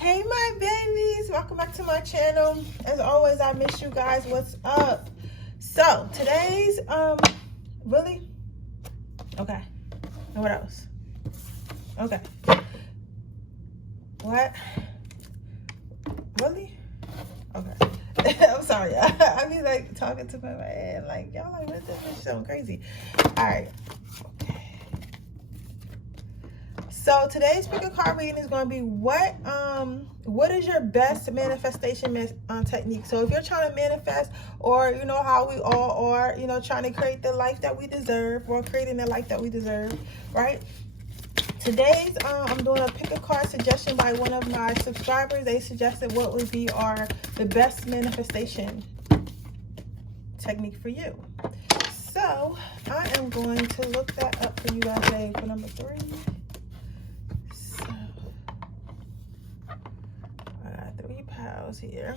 Hey my babies, welcome back to my channel. As always, I miss you guys. What's up? So today's really okay. And what else? Okay. What? Really? Okay. I'm sorry. I be like talking to my head like y'all like what's this bitch so crazy. Alright. So today's pick a card reading is going to be what is your best manifestation technique. So if you're trying to manifest, or you know how we all are, you know, trying to create the life that we deserve, or creating the life that we deserve, right? Today's I'm doing a pick a card suggestion by one of my subscribers. They suggested what would be the best manifestation technique for you. So I am going to look that up for you guys today for number 3. Here.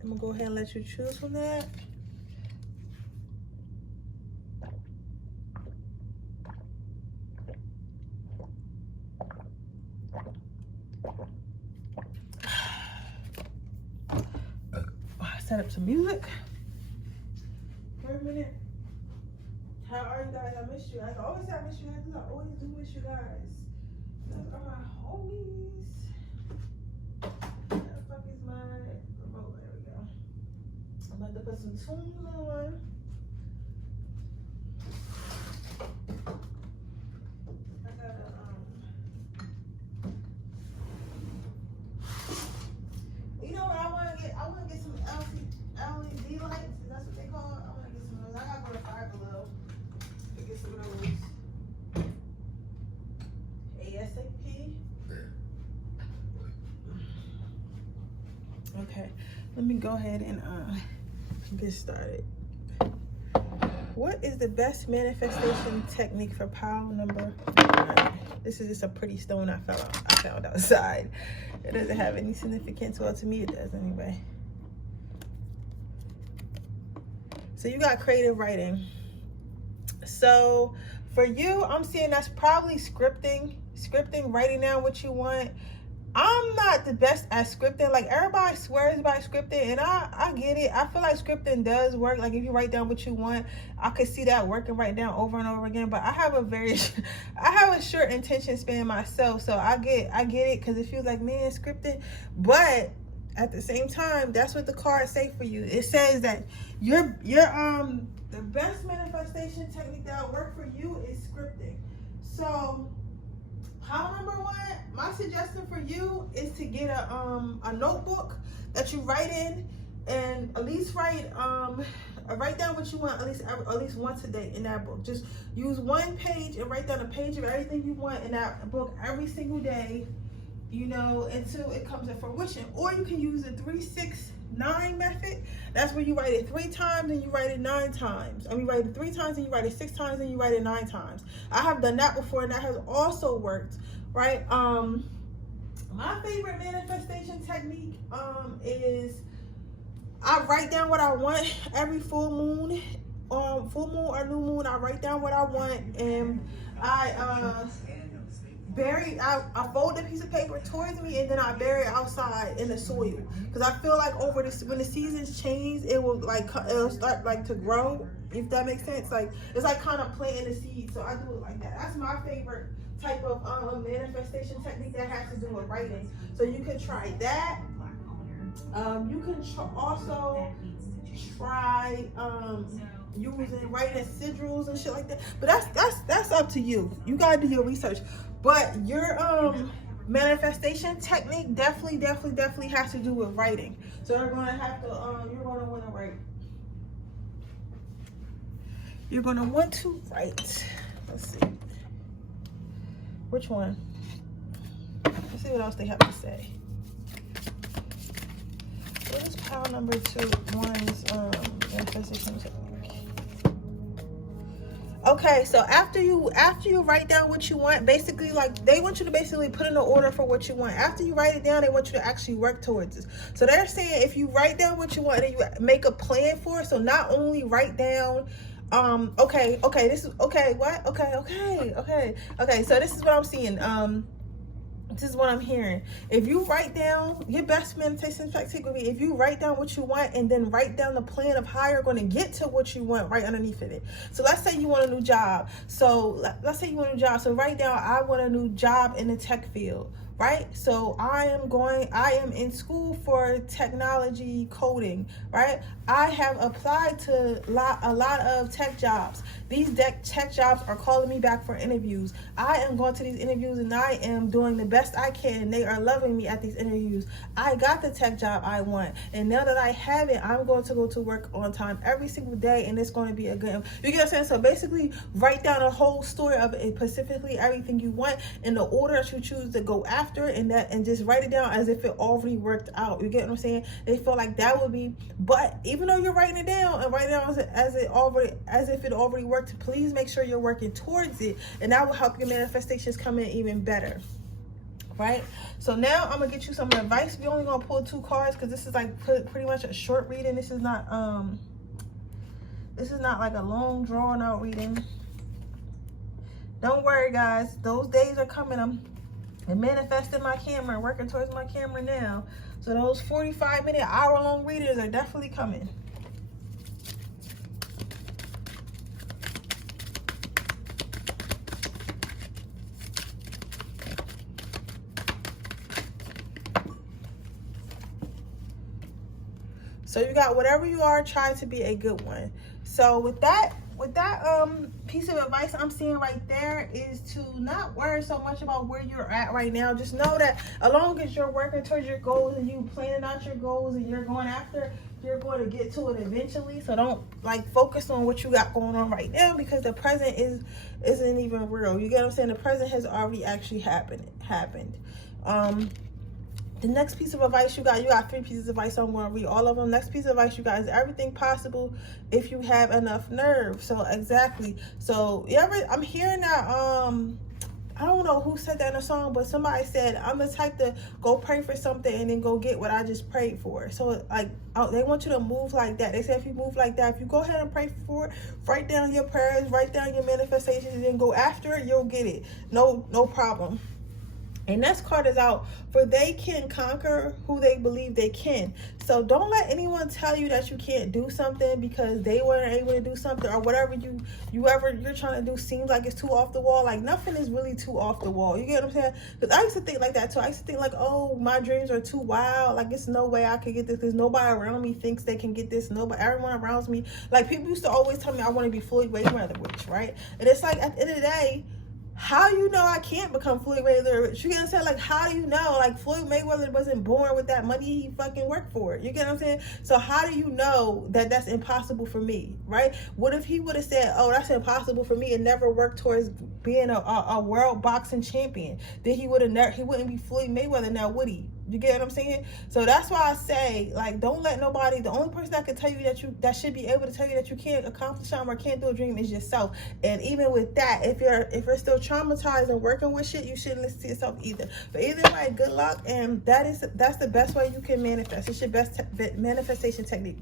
I'm gonna go ahead and let you choose from that. Set up some music for a minute. How are you guys? I missed you. I always say I miss you guys because I always do miss you guys. Those are my homies. Where the fuck is my remote? There we go. I'm about to put some tunes on. I gotta you know what I wanna get? I wanna get some LED lights. That's what they call it. I wanna get some of those. I gotta go to Five Below to get some of those. ASAP. Okay, let me go ahead and get started. What is the best manifestation technique for pile number 9? This is just a pretty stone I found outside. It doesn't have any significance. Well, to me it does anyway. So you got creative writing. So for you, I'm seeing that's probably scripting, writing down what you want. I'm not the best at scripting. Like everybody swears by scripting, and I get it. I feel like scripting does work. Like if you write down what you want, I could see that working right down over and over again. But I have a short attention span myself, so I get it because it feels like, man, scripting. But at the same time, that's what the cards say for you. It says that the best manifestation technique that will work for you is scripting. So pile number 1, my suggestion for you is to get a notebook that you write in, and at least write down what you want at least once a day in that book. Just use one page and write down a page of everything you want in that book every single day, you know, until it comes to fruition. Or you can use the 3-6-9 method. That's where you write it 3 times and you write it 9 times. I mean, write it 3 times and you write it 6 times and you write it 9 times. I have done that before and that has also worked, right? My favorite manifestation technique is I write down what I want every full moon or new moon. I write down what I want, and I fold the piece of paper towards me, and then I bury it outside in the soil, because I feel like when the seasons change, it'll start like to grow, if that makes sense. Like it's like kind of planting the seed. So I do it like that. That's my favorite type of manifestation technique that has to do with writing. So you can try that. You can also try using writing sigils and shit like that. But that's up to you. You gotta do your research. But your manifestation technique definitely has to do with writing. So you're gonna want to write. You're gonna want to write. Let's see. Which one? Let's see what else they have to say. What is pile number 2? One's manifestation technique. Okay, so after you write down what you want, basically, like, they want you to basically put in an order for what you want. After you write it down, they want you to actually work towards this. So they're saying if you write down what you want and you make a plan for it, so not only write down so this is what I'm seeing. This is what I'm hearing. If you write down your best meditation technique would be if you write down what you want and then write down the plan of how you're going to get to what you want right underneath of it. So let's say you want a new job. So let's say you want a new job. So write down, I want a new job in the tech field. Right? So I am in school for technology coding, right? I have applied to a lot of tech jobs. These tech jobs are calling me back for interviews. I am going to these interviews and I am doing the best I can. They are loving me at these interviews. I got the tech job I want. And now that I have it, I'm going to go to work on time every single day and it's going to be a good, you get what I'm saying? So basically write down a whole story of it, specifically everything you want in the order that you choose to go after, and just write it down as if it already worked out. You get what I'm saying? They feel like that would be, but even though you're writing it down and write it down as if it already worked, please make sure you're working towards it, and that will help your manifestations come in even better. Right? So now I'm gonna get you some advice. We're only gonna pull 2 cards because this is like pretty much a short reading. This is not like a long drawn out reading. Don't worry, guys, those days are coming. I'm manifesting my camera, working towards my camera now. So those 45-minute, hour-long readings are definitely coming. So you got whatever you are, try to be a good one. So with that piece of advice I'm seeing right there is to not worry so much about where you're at right now. Just know that as long as you're working towards your goals and you planning out your goals and you're going after, you're going to get to it eventually. So don't like focus on what you got going on right now, because the present isn't even real. You get what I'm saying? The present has already actually happened. The next piece of advice you got 3 pieces of advice. So I'm going to read all of them. Next piece of advice you got is everything possible if you have enough nerve. So exactly. So I'm hearing that, I don't know who said that in a song, but somebody said, I'm the type to go pray for something and then go get what I just prayed for. So like, they want you to move like that. They say if you move like that, if you go ahead and pray for it, write down your prayers, write down your manifestations, and then go after it, you'll get it. No problem. And next card is out for they can conquer who they believe they can. So don't let anyone tell you that you can't do something because they weren't able to do something, or whatever you're trying to do seems like it's too off the wall. Like nothing is really too off the wall. You get what I'm saying? Because I used to think like that too. I used to think like, oh, my dreams are too wild. Like it's no way I could get this because nobody around me thinks they can get this. Everyone around me, like people used to always tell me I want to be Floyd Mayweather rich, right? And it's like at the end of the day, how you know I can't become Floyd Mayweather rich? You get what I'm saying? Like, how do you know? Like, Floyd Mayweather wasn't born with that money. He fucking worked for it. You get what I'm saying? So how do you know that that's impossible for me, right? What if he would have said, oh, that's impossible for me and never worked towards being a world boxing champion? Then he wouldn't be Floyd Mayweather now, would he? You get what I'm saying? So that's why I say, like, don't let nobody, the only person that can tell you that should be able to tell you that you can't accomplish something or can't do a dream is yourself. And even with that, if you're still traumatized and working with shit, you shouldn't listen to yourself either. But either way, good luck, and that's the best way you can manifest. It's your best manifestation technique.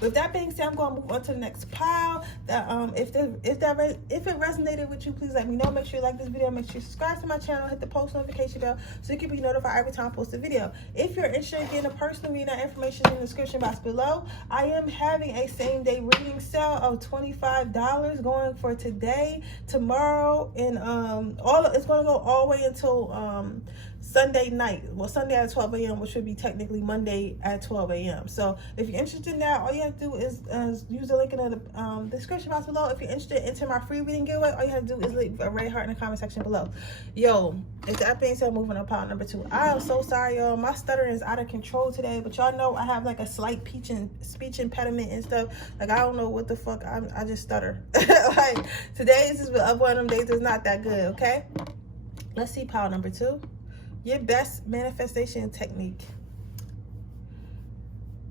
With that being said, I'm going to move on to the next pile. If it resonated with you, please let me know. Make sure you like this video. Make sure you subscribe to my channel. Hit the post notification bell so you can be notified every time I post a video. If you're interested in getting a personal reading, that information is in the description box below. I am having a same-day reading sale of $25 going for today, tomorrow, and it's going to go all the way until Sunday night. Well, Sunday at 12 a.m., which would be technically Monday at 12 a.m. So if you're interested in that, all you have to do is use the link in the description box below. If you're interested in entering my free reading giveaway, all you have to do is leave a red heart in the comment section below. Yo, if that being said, moving on to pile number 2. I am so sorry, y'all. My stuttering is out of control today, but y'all know I have like a slight speech impediment and stuff. Like, I don't know what the fuck. I just stutter. Like, today is one of them days that's not that good, okay? Let's see pile number 2. Your best manifestation technique.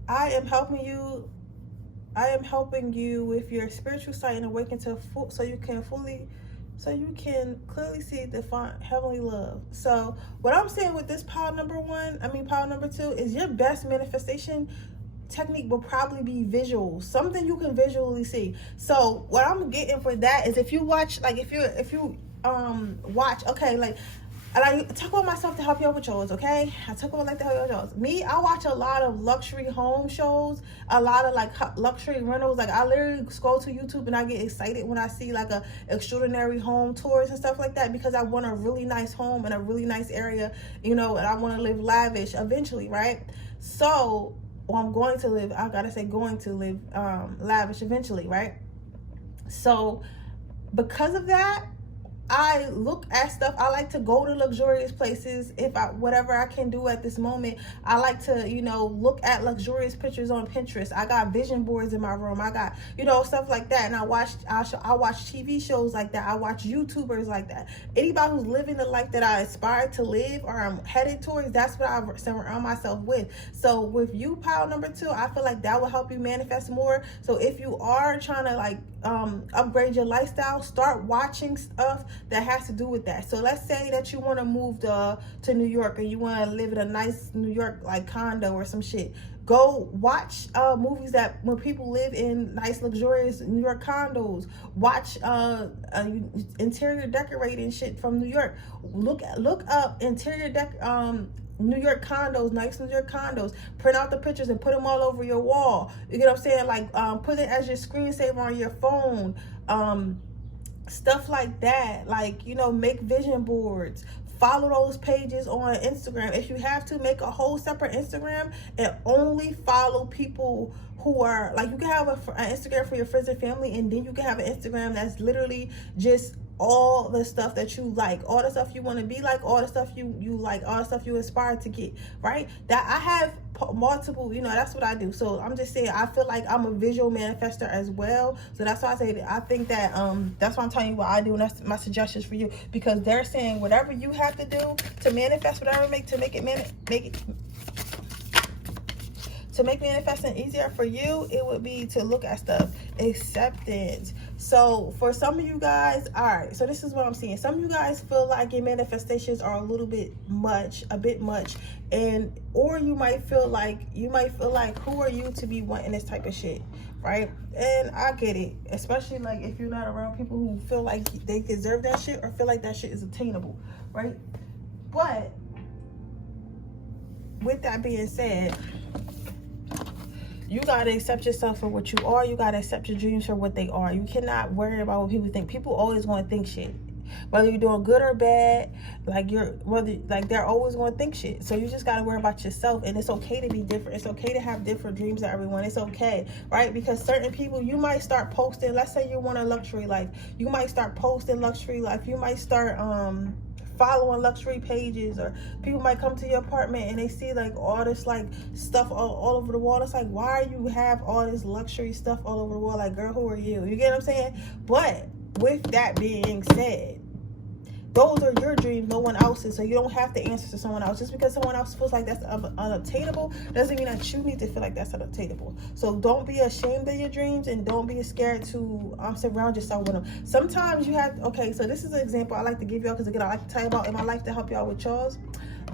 I am helping you with your spiritual sight and awaken to full, so you can clearly see the heavenly love. So what I'm saying with this pile number two, is your best manifestation technique will probably be visual, something you can visually see. So what I'm getting for that is, if you watch, like, if you watch, okay, like, and I talk about myself to help you out with yours, okay? I talk about, like, to help you out with yours. Me, I watch a lot of luxury home shows, a lot of, like, luxury rentals. Like, I literally scroll to YouTube and I get excited when I see, like, a extraordinary home tours and stuff like that, because I want a really nice home in a really nice area, you know, and I want to live lavish eventually, right? So, I'm going to live lavish eventually, right? So, because of that, I look at stuff. I like to go to luxurious places. Whatever I can do at this moment, I like to, you know, look at luxurious pictures on Pinterest. I got vision boards in my room. I got, you know, stuff like that. And I watch TV shows like that. I watch YouTubers like that. Anybody who's living the life that I aspire to live or I'm headed towards, that's what I surround myself with. So with you, pile number two, I feel like that will help you manifest more. So if you are trying to, like, upgrade your lifestyle, start watching stuff that has to do with that. So let's say that you want to move to New York, and you want to live in a nice New York, like, condo or some shit. Go watch movies where people live in nice, luxurious New York condos. Watch interior decorating shit from New York. Look up interior New York condos, nice New York condos. Print out the pictures and put them all over your wall. You get what I'm saying? Like, put it as your screensaver on your phone. Stuff like that. Like, you know, make vision boards. Follow those pages on Instagram. If you have to, make a whole separate Instagram and only follow people who are, like, you can have an Instagram for your friends and family, and then you can have an Instagram that's literally just all the stuff that you like, all the stuff you want to be like, all the stuff you like, all the stuff you aspire to get, right? That I have multiple, you know, that's what I do. So I'm just saying, I feel like I'm a visual manifester as well. So that's why I say that I think that that's why I'm telling you what I do, and that's my suggestions for you, because they're saying whatever you have to do to manifest, whatever to make manifesting easier for you, it would be to look at stuff. Acceptance. So for some of you guys, all right, so this is what I'm seeing. Some of you guys feel like your manifestations are a bit much, and or you might feel like who are you to be wanting this type of shit, right? And I get it, especially, like, if you're not around people who feel like they deserve that shit or feel like that shit is attainable, right? But with that being said, you got to accept yourself for what you are. You got to accept your dreams for what they are. You cannot worry about what people think. People always going to think shit. Whether you're doing good or bad, they're always going to think shit. So you just got to worry about yourself. And it's okay to be different. It's okay to have different dreams than everyone. It's okay, right? Because certain people, you might start posting. Let's say you want a luxury life. You might start posting luxury life. You might start following luxury pages, or people might come to your apartment and they see, like, all this, like, stuff all over the wall. It's like, why you have all this luxury stuff all over the wall? Like, girl, who are you? You get what I'm saying? But with that being said, those are your dreams, no one else's. So you don't have to answer to someone else. Just because someone else feels like that's unattainable doesn't mean that you need to feel like that's unattainable. So don't be ashamed of your dreams, and don't be scared to surround yourself with them. Sometimes you have, okay, so this is an example I like to give y'all, because again, I like to tell you about in my life to help y'all with yours.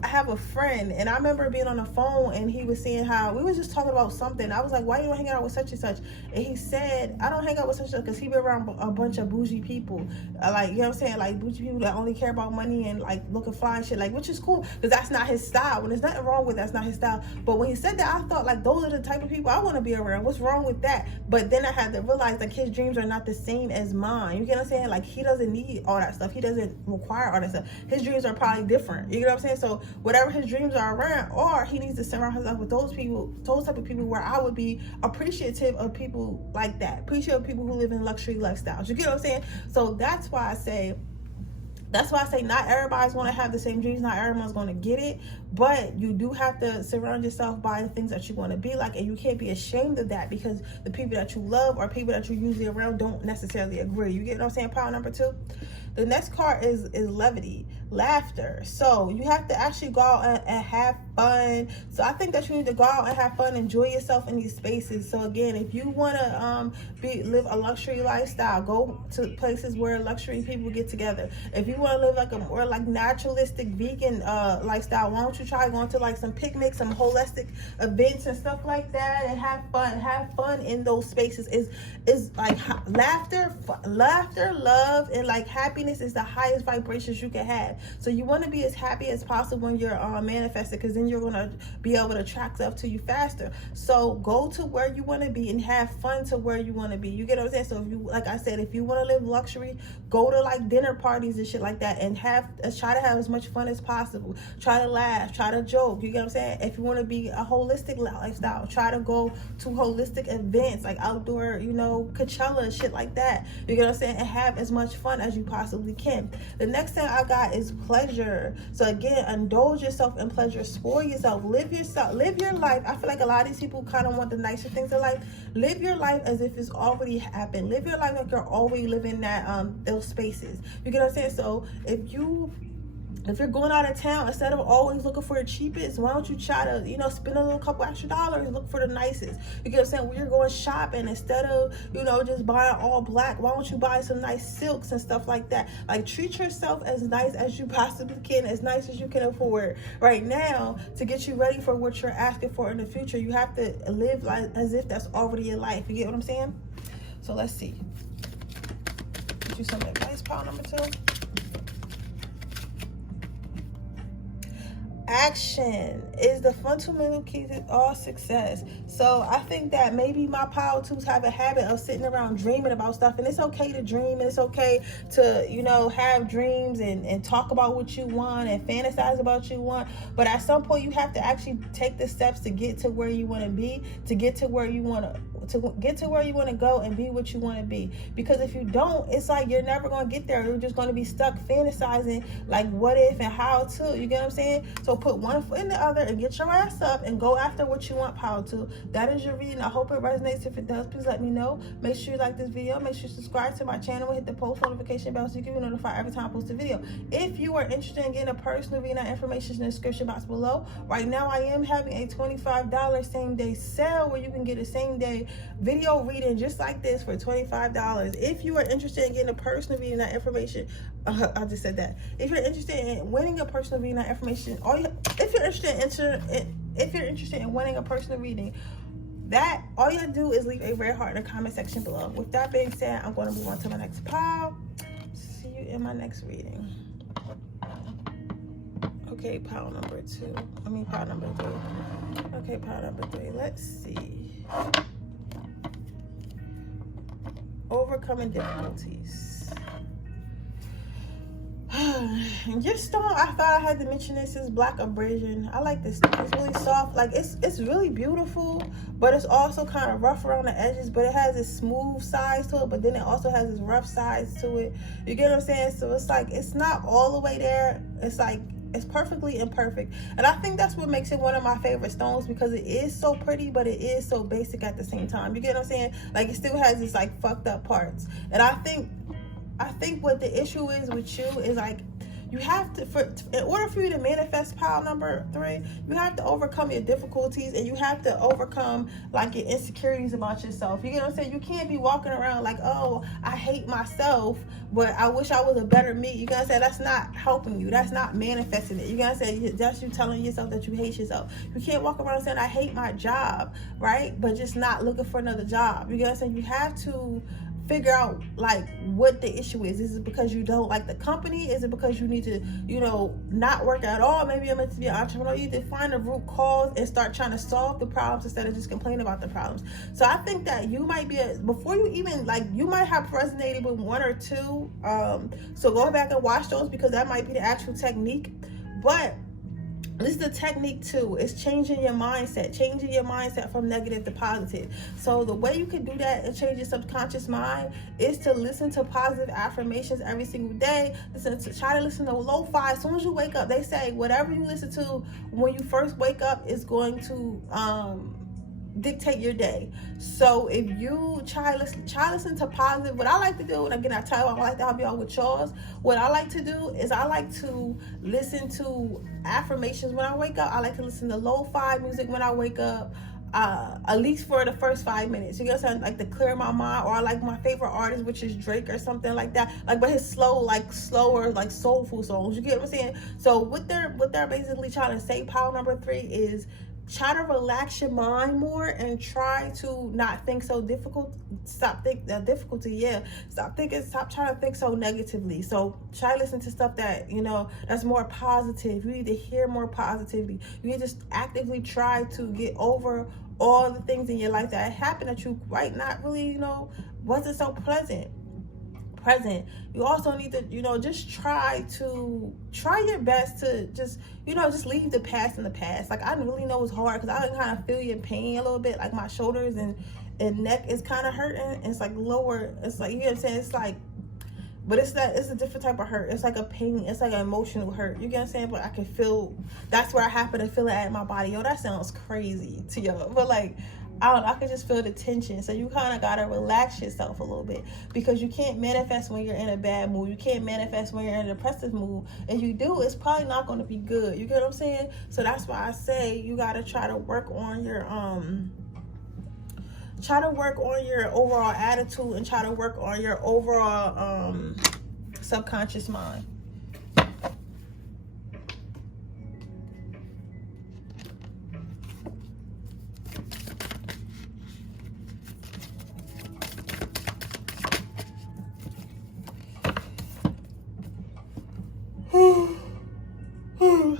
I have a friend, and I remember being on the phone, and he was saying how we was just talking about something. I was like, why you don't hang out with such and such? And he said, I don't hang out with such and such because he been around a bunch of bougie people. Like, you know what I'm saying? Like, bougie people that only care about money and, like, looking fly and shit. Like, which is cool, because that's not his style. And there's nothing wrong with that's not his style. But when he said that, I thought, like, those are the type of people I want to be around. What's wrong with that? But then I had to realize, like, his dreams are not the same as mine. You get what I'm saying? Like, he doesn't need all that stuff. He doesn't require all that stuff. His dreams are probably different. You get what I'm saying? So whatever his dreams are around, or he needs to surround himself with those people, those type of people, where I would be appreciative of people like that, appreciative of people who live in luxury lifestyles. You get what I'm saying? So that's why I say not everybody's going to have the same dreams, not everyone's going to get it, but you do have to surround yourself by the things that you want to be like, and you can't be ashamed of that, because the people that you love or people that you're usually around don't necessarily agree. You get what I'm saying? Power number two. The next card is levity, laughter. So you have to actually go out and have fun. So I think that you need to go out and have fun, enjoy yourself in these spaces. So again, if you want to live a luxury lifestyle, go to places where luxury people get together. If you want to live like a more like naturalistic vegan lifestyle, why don't you try going to like some picnics, some holistic events and stuff like that, and have fun in those spaces. Is like laughter, love, and like happiness is the highest vibrations you can have. So you want to be as happy as possible when you're manifesting, because then you're going to be able to attract stuff to you faster. So go to where you want to be and have fun to where you want to be. You get what I'm saying? So if you, like I said, if you want to live luxury, go to like dinner parties and shit like that, and try to have as much fun as possible. Try to laugh, try to joke. You get what I'm saying? If you want to be a holistic lifestyle, try to go to holistic events like outdoor, you know, Coachella, shit like that. You get what I'm saying? And have as much fun as you possibly can. The next thing I got is pleasure. So again, indulge yourself in pleasure, spoil yourself, live your life. I feel like a lot of these people kind of want the nicer things in life. Live your life as if it's already happened. Live your life like you're already living that those spaces. You get what I'm saying? So if you're going out of town, instead of always looking for the cheapest, why don't you try to, you know, spend a little couple extra dollars, look for the nicest. You get what I'm saying? When you're going shopping, instead of, you know, just buying all black, why don't you buy some nice silks and stuff like that? Like, treat yourself as nice as you possibly can, as nice as you can afford right now, to get you ready for what you're asking for in the future. You have to live like as if that's already your life. You get what I'm saying? So let's see. Get you some advice, pile number 2. Action is the fundamental key to all success. So I think that maybe my power twos have a habit of sitting around dreaming about stuff, and it's okay to dream, and it's okay to, you know, have dreams and talk about what you want and fantasize about what you want. But at some point you have to actually take the steps to get to where you want to be, to get to where you want to go and be what you want to be. Because if you don't, it's like you're never going to get there. You're just going to be stuck fantasizing like what if and how to. You get what I'm saying? So put one foot in the other and get your ass up and go after what you want power to. That is your reading. I hope it resonates. If it does, please let me know. Make sure you like this video. Make sure you subscribe to my channel and hit the post notification bell so you can be notified every time I post a video. If you are interested in getting a personal reading, information in the description box below. Right now I am having a $25 same day sale where you can get a same day video reading just like this for $25. If you are interested in getting a personal reading, that information, I just said that. If you're interested in winning a personal reading, that information, if you're interested in winning a personal reading, that all you have to do is leave a red heart in the comment section below. With that being said, I'm going to move on to my next pile. See you in my next reading. Okay, pile number 2. Pile number 3. Okay, pile number 3. Let's see. Overcoming difficulties. And your stone, I thought I had to mention this, is black abrasion. I like this stone. It's really soft. Like, it's really beautiful, but it's also kind of rough around the edges, but it has this smooth sides to it, but then it also has this rough sides to it. You get what I'm saying? So it's like, it's not all the way there. It's like, it's perfectly imperfect. And I think that's what makes it one of my favorite stones, because it is so pretty, but it is so basic at the same time. You get what I'm saying? Like, it still has these like fucked up parts. And I think what the issue is with you is like, you have to, in order for you to manifest pile number 3, you have to overcome your difficulties, and you have to overcome like your insecurities about yourself. You get what I'm saying? You can't be walking around like, oh, I hate myself, but I wish I was a better me. You gotta say that's not helping you. That's not manifesting it. You gotta say that's you telling yourself that you hate yourself. You can't walk around saying I hate my job, right? But just not looking for another job. You gotta say you have to figure out like what the issue is. Is it because you don't like the company? Is it because you need to, you know, not work at all? Maybe you're meant to be an entrepreneur. You need to find the root cause and start trying to solve the problems instead of just complaining about the problems. So I think that you might be before you even like, you might have resonated with 1 or 2. So go back and watch those, because that might be the actual technique. But this is the technique too. It's changing your mindset from negative to positive. So the way you can do that and change your subconscious mind is to listen to positive affirmations every single day. Try to listen to lo-fi. As soon as you wake up, they say whatever you listen to when you first wake up is going to dictate your day. So if you try listen to positive, what I like to do, and again I tell you I like to help y'all with yours, what I like to do is I like to listen to affirmations when I wake up. I like to listen to lo-fi music when I wake up, at least for the first 5 minutes. You get what I'm saying? Like to clear my mind. Or I like my favorite artist, which is Drake or something like that. Like, but his slower, like soulful songs. You get what I'm saying? So what they're basically trying to say, pile number 3, is try to relax your mind more and try to not think so difficult. Stop trying to think so negatively. So try to listen to stuff that, that's more positive. You need to hear more positivity. You need to actively try to get over all the things in your life that happened that you might not really, wasn't so present. You also need to, just try your best to just leave the past in the past. Like, I really know it's hard because I can kind of feel your pain a little bit. Like my shoulders and neck is kind of hurting. It's like lower. It's like, you know what I'm saying? It's like, but it's a different type of hurt. It's like a pain. It's like an emotional hurt. You get what I'm saying? But I can feel, that's where I happen to feel it at my body. Yo, that sounds crazy to y'all. But like, I can just feel the tension. So you kind of got to relax yourself a little bit, because you can't manifest when you're in a bad mood. You can't manifest when you're in a depressive mood. If you do, it's probably not going to be good. You get what I'm saying? So that's why I say you got to try to work on your overall attitude, and try to work on your overall subconscious mind.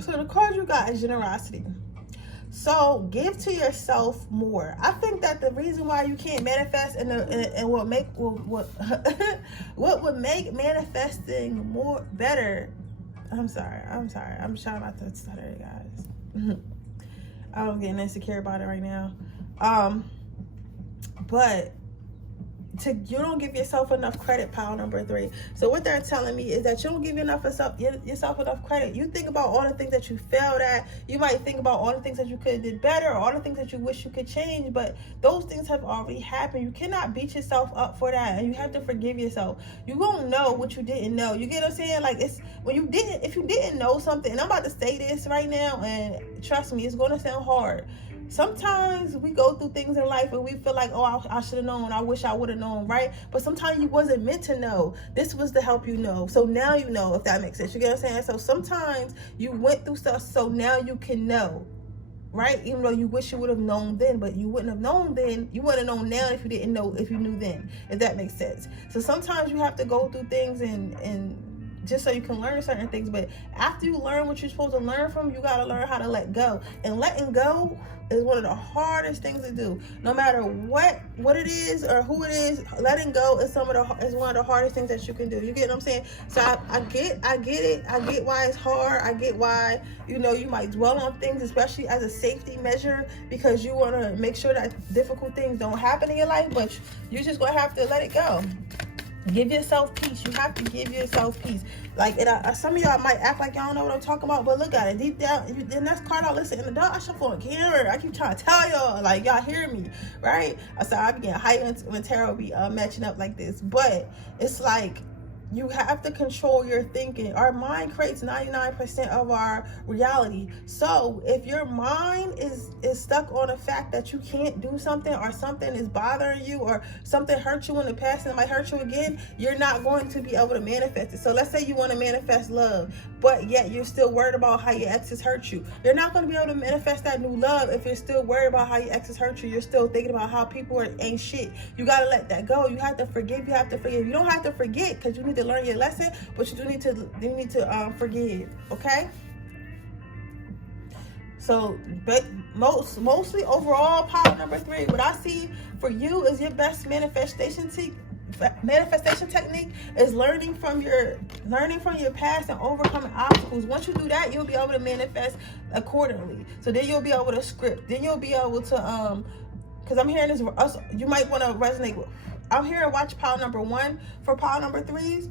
So the card you got is generosity. So give to yourself more. I think that the reason why you can't manifest and what would make manifesting more better. I'm sorry. I'm trying not to stutter, guys. I'm getting insecure about it right now. But you don't give yourself enough credit, pile number 3. So what they're telling me is that you don't give yourself enough credit. You think about all the things that you failed at. You might think about all the things that you could have did better, or all the things that you wish you could change, but those things have already happened. You cannot beat yourself up for that, and you have to forgive yourself. You gonna know what you didn't know. You get what I'm saying? Like, it's if you didn't know something, and I'm about to say this right now, and trust me, it's gonna sound hard. Sometimes we go through things in life and we feel like, oh, I should have known. I wish I would have known, right? But sometimes you wasn't meant to know. This was to help you know. So now you know, if that makes sense. You get what I'm saying? So sometimes you went through stuff so now you can know, right? Even though you wish you would have known then, but you wouldn't have known then. You wouldn't have known now if you didn't know, if you knew then, if that makes sense. So sometimes you have to go through things and just so you can learn certain things. But after you learn what you're supposed to learn from, you got to learn how to let go. And letting go is one of the hardest things to do. No matter what it is or who it is, letting go is one of the hardest things that you can do. You get what I'm saying? So I get it. I get why it's hard. I get why, you might dwell on things, especially as a safety measure, because you want to make sure that difficult things don't happen in your life, but you're just going to have to let it go. Give yourself peace. You have to give yourself peace. Like, some of y'all might act like y'all don't know what I'm talking about, but look at it. Deep down, the next card I listen in the dark, I shuffle on camera. I keep trying to tell y'all, like, y'all hear me, right? So I be getting hyped when tarot be matching up like this. But it's like, you have to control your thinking. Our mind creates 99% of our reality. So if your mind is stuck on the fact that you can't do something, or something is bothering you, or something hurt you in the past and it might hurt you again, you're not going to be able to manifest it. So let's say you want to manifest love, but yet you're still worried about how your exes hurt you. You're not going to be able to manifest that new love if you're still worried about how your exes hurt you. You're still thinking about how people ain't shit. You got to let that go. You have to forgive. You don't have to forget, because you need to learn your lesson, but you need to forgive. Okay. So, but mostly overall, power number 3, what I see for you is your best manifestation technique is learning from your past and overcoming obstacles. Once you do that, you'll be able to manifest accordingly. So then you'll be able to script. Then you'll be able to because I'm hearing this. You might want to resonate with. I'm here to watch pile number 1 for pile number 3s.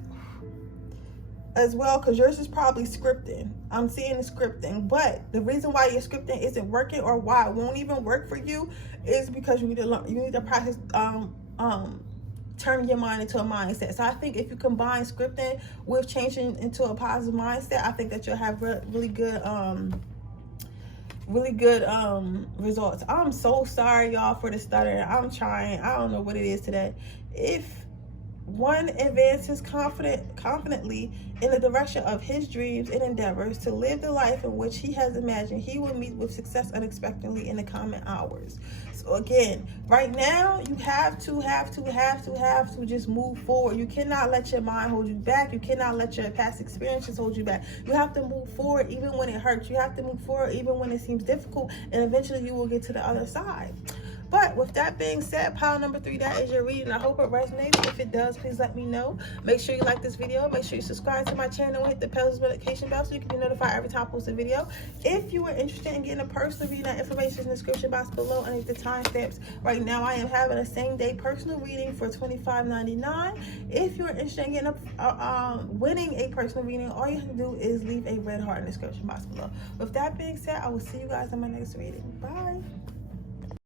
as well, because yours is probably scripting. I'm seeing the scripting, but the reason why your scripting isn't working, or why it won't even work for you, is because you need to learn, you need to practice turning your mind into a mindset. So I think if you combine scripting with changing into a positive mindset, I think that you'll have really good results. I'm so sorry, y'all, for the stutter. I'm trying. I don't know what it is today. If one advances confidently in the direction of his dreams and endeavors to live the life in which he has imagined, he will meet with success unexpectedly in the coming hours. So again, right now, you have to just move forward. You cannot let your mind hold you back. You cannot let your past experiences hold you back. You have to move forward even when it hurts. You have to move forward even when it seems difficult, and eventually you will get to the other side. But with that being said, pile number 3, that is your reading. I hope it resonates. If it does, please let me know. Make sure you like this video. Make sure you subscribe to my channel and hit the notification bell so you can be notified every time I post a video. If you are interested in getting a personal reading, that information is in the description box below underneath the timestamps. Right now, I am having a same-day personal reading for $25.99. If you're interested in getting winning a personal reading, all you have to do is leave a red heart in the description box below. With that being said, I will see you guys in my next reading. Bye.